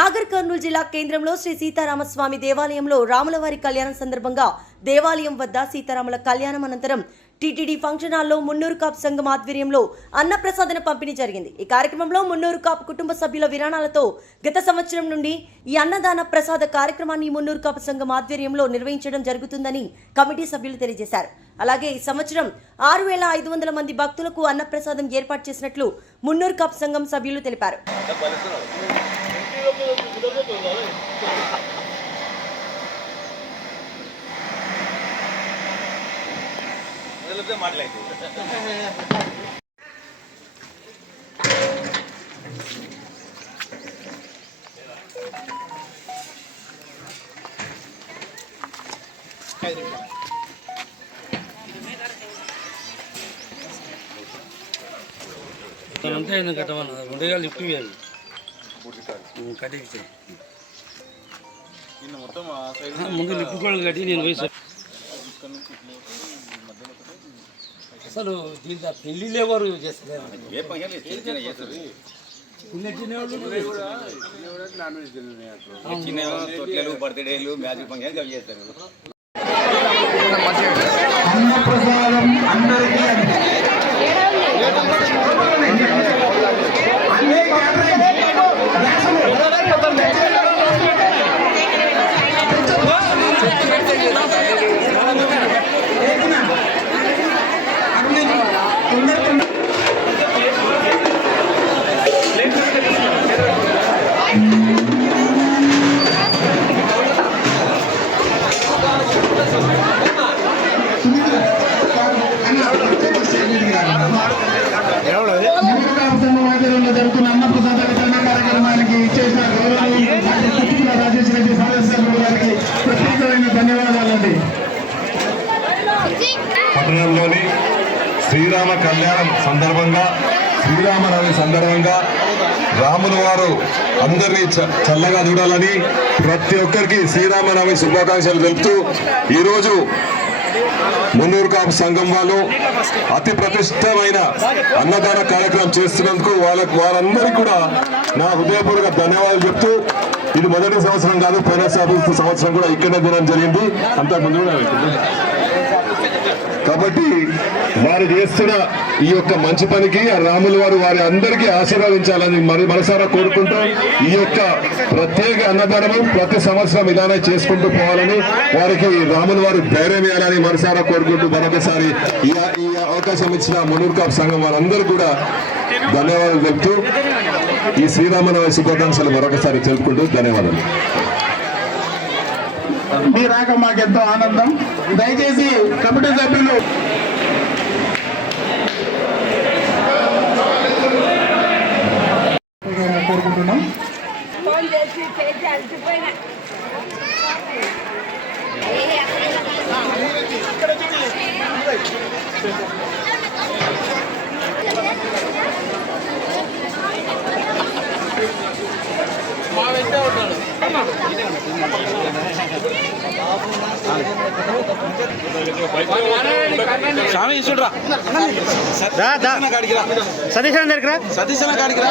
నాగర్ కర్నూలు జిల్లా కేంద్రంలో శ్రీ సీతారామస్వామి దేవాలయంలో రాములవారి కళ్యాణం సందర్భంగా దేవాలయం వద్ద సీతారాముల కళ్యాణం అనంతరం టీటీడీ ఫంక్షన్ హాల్లో మున్నూరు కాపు సంఘం ఆధ్వర్యంలో అన్నప్రసాదన పంపిణీ జరిగింది. ఈ కార్యక్రమంలో మున్నూరు కాపు కుటుంబ సభ్యుల విరాణాలతో గత సంవత్సరం నుండి ఈ అన్నదాన ప్రసాద కార్యక్రమాన్ని మున్నూరు కాపు సంఘం ఆధ్వర్యంలో నిర్వహించడం జరుగుతుందని కమిటీ సభ్యులు తెలియజేశారు. అలాగే ఈ సంవత్సరం ఆరు వేల ఐదు వందల మంది భక్తులకు అన్నప్రసాదం ఏర్పాటు చేసినట్లు మున్నూరు కాపు సంఘం సభ్యులు తెలిపారు. మాట్లాడి అంతే అయింది కట్టమన్న ఉండేగా లిఫ్ట్ ఇవ్వాలి ముందు లిఫ్ట్ కూడా కట్టి నేను పోయి అసలు దీంట్లో పెళ్ళి ఎవరు చేస్తారు చిన్న చిన్న తొట్లలు బర్త్డేలు మ్యాజిక్ ఫంక్షన్ అవి చేస్తారు అన్నప్రసాదం అందరికీ జరుగుతున్న అన్నప్రసాద వితరణ కార్యక్రమానికి ఇచ్చేసిన రాజేష్ రెడ్డి గారికి ప్రత్యేకమైన ధన్యవాదాలండి పట్టణంలోని శ్రీరామ కళ్యాణం సందర్భంగా శ్రీరామనవమి సందర్భంగా రాముల వారు అందరినీ చ- చల్లగా చూడాలని ప్రతి ఒక్కరికి శ్రీరామనవమి శుభాకాంక్షలు తెలుపుతూ ఈరోజు మున్నూరు కాపు సంఘం వాళ్ళు అతి ప్రతిష్టమైన అన్నదాన కార్యక్రమం చేస్తున్నందుకు వాళ్ళకు వారందరికీ కూడా నా హృదయపూర్వక ధన్యవాదాలు చెప్తూ ఇది మొదటి సంవత్సరం కాదు పోయిన సంవత్సరం కూడా ఇక్కడే దినం జరిగింది. అంతకుముందు ముందు కూడా కాబట్టి వారు చేస్తున్న ఈ యొక్క మంచి పనికి ఆ రాముల వారు వారి అందరికీ ఆశీర్వదించాలని మరి మనసారా కోరుకుంటూ ఈ యొక్క ప్రత్యేక అన్నదానము ప్రతి సంవత్సరం ఇలానే చేసుకుంటూ పోవాలని వారికి రాముల వారు ధైర్యం ఇవ్వాలని మనసారా కోరుకుంటూ మరొకసారి ఈ అవకాశం ఇచ్చిన మునూర్ కాప్ సంఘం వారందరూ కూడా ధన్యవాదాలు చెప్తూ ఈ శ్రీరామనవమి శుభాకాంక్షలు మరొకసారి తెలుపుకుంటూ ధన్యవాదాలు. మీ రాక మాకెంతో ఆనందం. దయచేసి కమిటీ సభ్యులు. కోరుకుంటున్నాం చేసి అలసిపోయినా స్వామి చూడరా సతీష్ అన్న దగ్గర సతీష్ అన్న కాడికి రా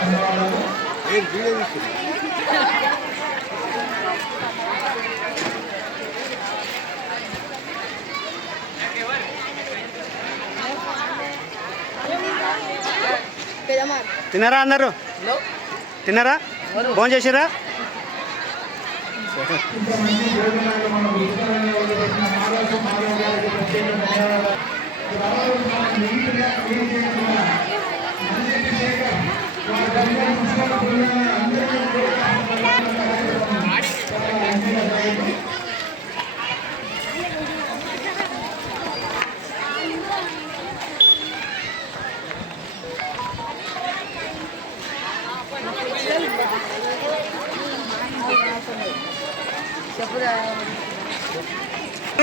తినరా అన్నారు తిన్నారా ఫోన్ తిన్నారా ఫోన్ చేసిరా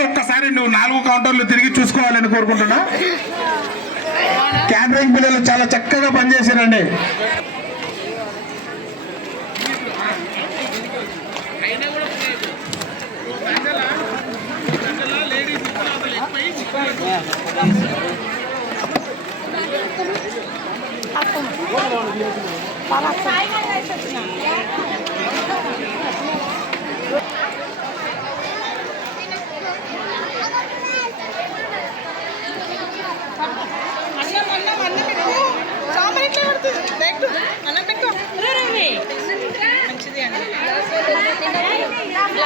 ఒక్కసారి నువ్వు నాలుగు కౌంటర్లు తిరిగి చూసుకోవాలని కోరుకుంటున్నా. క్యాటరింగ్ పిల్లలు చాలా చక్కగా పనిచేశారండి. అన్నం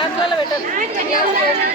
గ్లాసులలో పెట్టాలి వేయడం